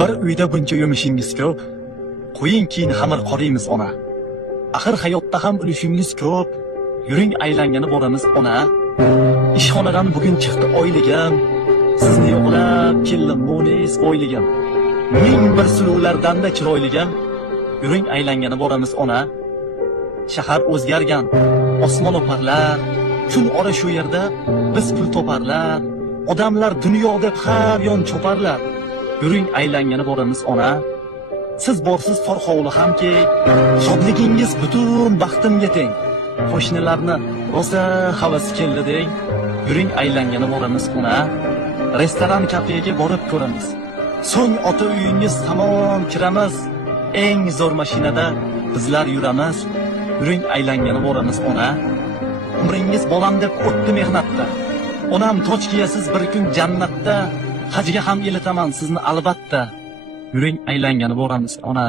Bir uyda buncha yumushingiz ko'p. Qo'ying keyin xamir qoraymiz ona. Axir hayotda ham ulushingiz ko'p. Yuring aylangani boramiz ona. Ishxonadan bugun chiqdi oyligim. Sizni yo'qlab keldim mo'nis o'yligim. Ming bir suluvlardan-da chiroyligim. Yuring aylangani boramiz ona. Shahar o'zgargan, osmon o'parlar. Kun ora shu yerda biz pul toparlar. Odamlar dunyo deb har yon choparlar. Yuring aylangani boramiz ona. Siz borsiz Farxovli hamki, shodligingiz butun baxtimga teng. Qo'shnilarni rosa havas keldi deng. Yuring aylangani boramiz ona. Restoran kafega borib ko'ramiz. So'ng ota uyingiz tamom kiramiz. Eng zo'r mashinada bizlar yuramiz. Yuring aylangani boramiz ona. Umringiz bolam deb o'tdi mehnatda. Onam toj kiyasiz bir kun jannatda. Hajga ham elitaman sizni albatta. Yuring aylangani boramiz ona.